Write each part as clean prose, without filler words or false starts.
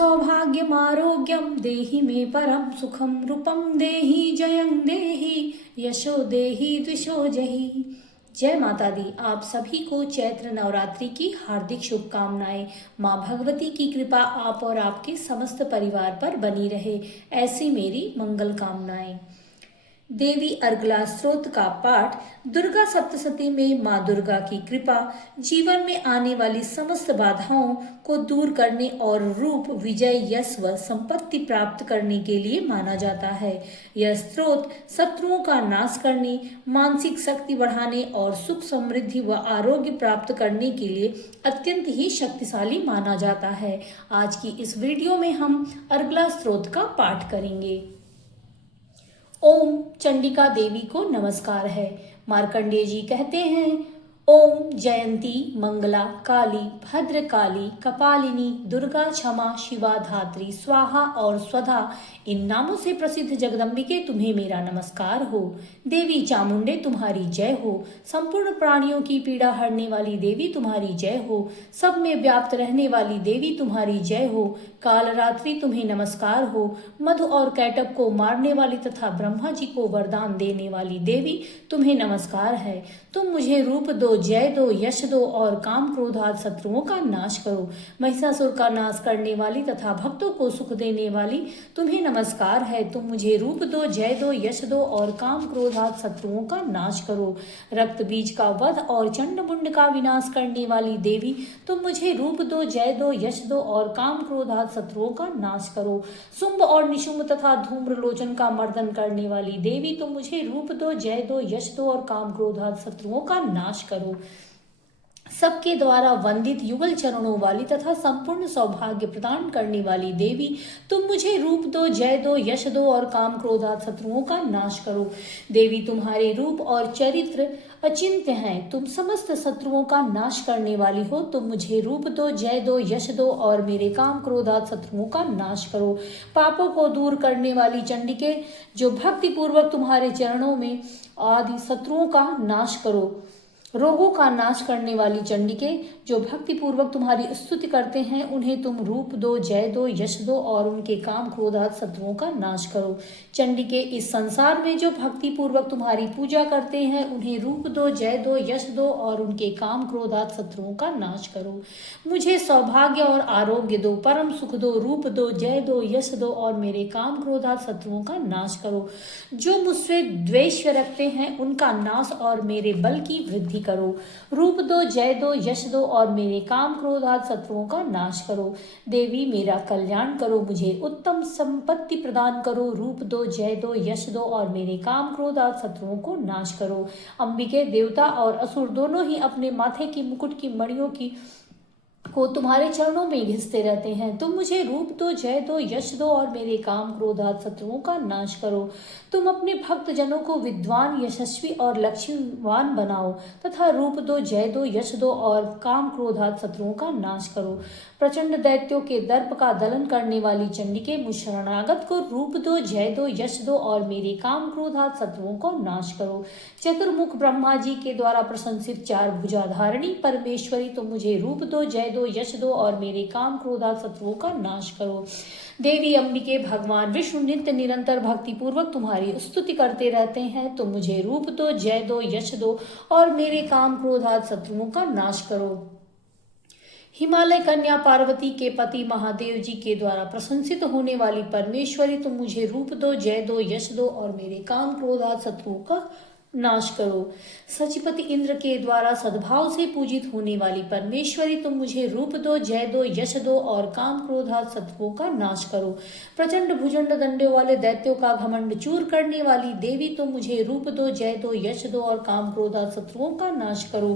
सौभाग्यमारोग्यं देहि मे परम सुखम रूपम देहि जयं देहि यशो देहि द्विषो जहि। जय माता दी। आप सभी को चैत्र नवरात्रि की हार्दिक शुभकामनाएं। माँ भगवती की कृपा आप और आपके समस्त परिवार पर बनी रहे, ऐसी मेरी मंगल कामनाएं। देवी अर्गला स्त्रोत का पाठ। दुर्गा सप्तशती में माँ दुर्गा की कृपा जीवन में आने वाली समस्त बाधाओं को दूर करने और रूप विजय यश व संपत्ति प्राप्त करने के लिए माना जाता है। यह स्त्रोत शत्रुओं का नाश करने, मानसिक शक्ति बढ़ाने और सुख समृद्धि व आरोग्य प्राप्त करने के लिए अत्यंत ही शक्तिशाली माना जाता है। आज की इस वीडियो में हम अर्गला स्त्रोत का पाठ करेंगे। ओम चंडिका देवी को नमस्कार है। मार्कंडेय जी कहते हैं, ओम जयंती मंगला काली भद्रकाली कपालिनी दुर्गा क्षमा शिवा धात्री स्वाहा और स्वधा, इन नामों से प्रसिद्ध जगदम्बिके तुम्हें मेरा नमस्कार हो। देवी चामुंडे तुम्हारी जय हो। संपूर्ण प्राणियों की पीड़ा हरने वाली देवी तुम्हारी जय हो। सब में व्याप्त रहने वाली देवी तुम्हारी जय हो। कालरात्रि तुम्हें नमस्कार हो। मधु और कैटब को मारने वाली तथा ब्रह्मा जी को वरदान देने वाली देवी तुम्हें नमस्कार है। तुम मुझे रूप दो, जय दो, यश दो और काम क्रोध आदि शत्रुओं का नाश करो। महिषासुर का नाश करने वाली तथा भक्तों को सुख देने वाली तुम्हें नमस्कार है। तुम मुझे रूप दो, जय दो, यश दो और काम क्रोध आदि शत्रुओं का नाश करो। रक्त बीज का वध और चंड मुंड का विनाश करने वाली देवी तुम मुझे रूप दो, जय दो, यश दो और काम क्रोध आदि शत्रुओं का नाश करो। शुंभ और निशुंभ तथा धूम्रलोचन का मर्दन करने वाली देवी तुम मुझे रूप दो, जय दो, यश दो और काम क्रोध आदि शत्रुओं का नाश करो। सबके द्वारा वंदित युगल चरणों वाली तथा संपूर्ण सौभाग्य प्रदान करने वाली देवी तुम मुझे रूप दो, जय दो, यश दो और काम क्रोध आदि शत्रुओं का नाश करो। देवी तुम्हारे रूप और चरित्र अचिंत्य हैं। तुम समस्त शत्रुओं का नाश करने वाली हो। तुम मुझे रूप दो, जय दो, यश दो और मेरे काम क्रोध आदि शत्रुओं का नाश करो। पापों को दूर करने वाली चंडिके, जो भक्ति पूर्वक तुम्हारे चरणों में आदि शत्रुओं का नाश करो। रोगों का नाश करने वाली चंडिके, जो भक्ति पूर्वक तुम्हारी स्तुति करते हैं, उन्हें तुम रूप दो, जय दो, यश दो और उनके काम क्रोध आदि शत्रुओं का नाश करो। चंडिके, इस संसार में जो भक्ति पूर्वक तुम्हारी पूजा करते हैं, उन्हें रूप दो, जय दो, यश दो और उनके काम क्रोध आदि शत्रुओं का नाश करो। मुझे सौभाग्य और आरोग्य दो, परम सुख दो, रूप दो, जय दो, यश दो और मेरे काम क्रोध आदि शत्रुओं का नाश करो। जो मुझसे द्वेष रखते हैं, उनका नाश और मेरे बल की वृद्धि करो। रूप दो, जय दो, यश दो और मेरे काम क्रोध आदि शत्रुओं का नाश करो। देवी मेरा कल्याण करो, मुझे उत्तम संपत्ति प्रदान करो। रूप दो, जय दो, यश दो और मेरे काम क्रोध आदि शत्रुओं को नाश करो। अंबिके, देवता और असुर दोनों ही अपने माथे की मुकुट की मणियों को तुम्हारे चरणों में घिसते रहते हैं। तुम मुझे रूप दो, जय दो, यश दो और मेरे काम क्रोध आदि शत्रुओं का नाश करो। तुम अपने भक्त जनों को विद्वान, यशस्वी और लक्ष्मीवान बनाओ तथा रूप दो, जय दो, यश दो और काम क्रोध आदि शत्रुओं का नाश करो। प्रचंड दैत्यों के दर्प का दलन करने वाली चंडिके, मुझ शरणागत को रूप दो, जय दो, यश दो और मेरे काम क्रोध आदि शत्रुओं को नाश करो। चतुर्मुख ब्रह्मा जी के द्वारा प्रशंसित चार भुजाधारिणी परमेश्वरी, तुम मुझे रूप दो, जय दो, यश दो और मेरे काम क्रोध आदि शत्रुओं का नाश करो। देवी अंबिके, भगवान विष्णु नित्य निरंतर भक्ति पूर्वक तुम्हारी स्तुति करते रहते हैं। तुम मुझे रूप दो, जय दो, यश दो और मेरे काम क्रोध आदि शत्रुओं का नाश करो। हिमालय कन्या पार्वती के पति महादेव जी के द्वारा प्रशंसित होने वाली परमेश्वरी, तुम मुझे रूप दो, जय दो, यश दो और मेरे काम क्रोध आदि शत्रुओं का नाश करो। सचिपति इंद्र के द्वारा सद्भाव से पूजित होने वाली परमेश्वरी, तुम मुझे रूप दो, जय दो, यश दो और काम क्रोध आदि शत्रुओं का नाश करो। प्रचंड भुजंड दंडों वाले दैत्यों का घमंड चूर करने वाली देवी, तुम मुझे रूप दो, जय दो, यश दो और काम क्रोध आदि शत्रुओं का नाश करो।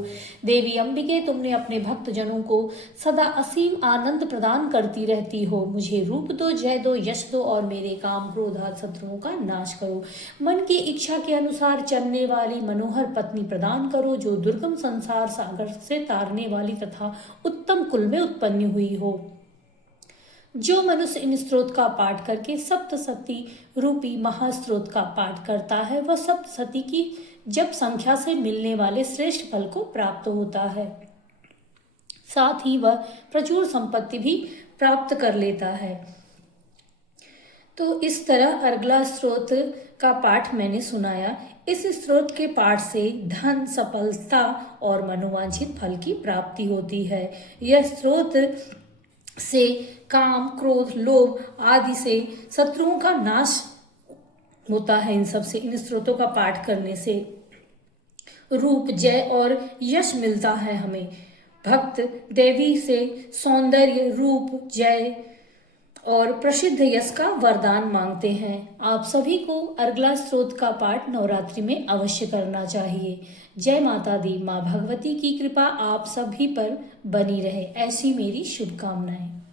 देवी अंबिके, तुमने अपने भक्त जनों को सदा असीम आनंद प्रदान करती रहती हो। मुझे रूप दो, जय दो, यश दो और मेरे काम क्रोध आदि शत्रुओं का नाश करो। मन की इच्छा के अनुसार चलने वाली मनोहर पत्नी प्रदान करो, जो दुर्गम संसार सागर से तारने वाली तथा उत्तम कुल में उत्पन्न हुई हो। जो मनुष्य इन स्त्रोत का पाठ करके सप्तशती रूपी महास्त्रोत का पाठ करता है, वह सप्तशती की जप संख्या से मिलने वाले श्रेष्ठ फल को प्राप्त होता है। साथ ही वह प्रचुर संपत्ति भी प्राप्त कर लेता है। तो इस तरह अर्गला स्त्रोत का पाठ मैंने सुनाया। इस स्त्रोत के पाठ से धन, सफलता और मनोवांछित फल की प्राप्ति होती है। यह स्त्रोत से काम, क्रोध, लोभ आदि से शत्रुओं का नाश होता है। इन सब से, इन स्त्रोतों का पाठ करने से रूप, जय और यश मिलता है हमें। भक्त देवी से सौंदर्य, रूप, जय और प्रसिद्ध यश का वरदान मांगते हैं। आप सभी को अर्गला स्तोत्र का पाठ नवरात्रि में अवश्य करना चाहिए। जय माता दी। माँ भगवती की कृपा आप सभी पर बनी रहे, ऐसी मेरी शुभकामनाएं।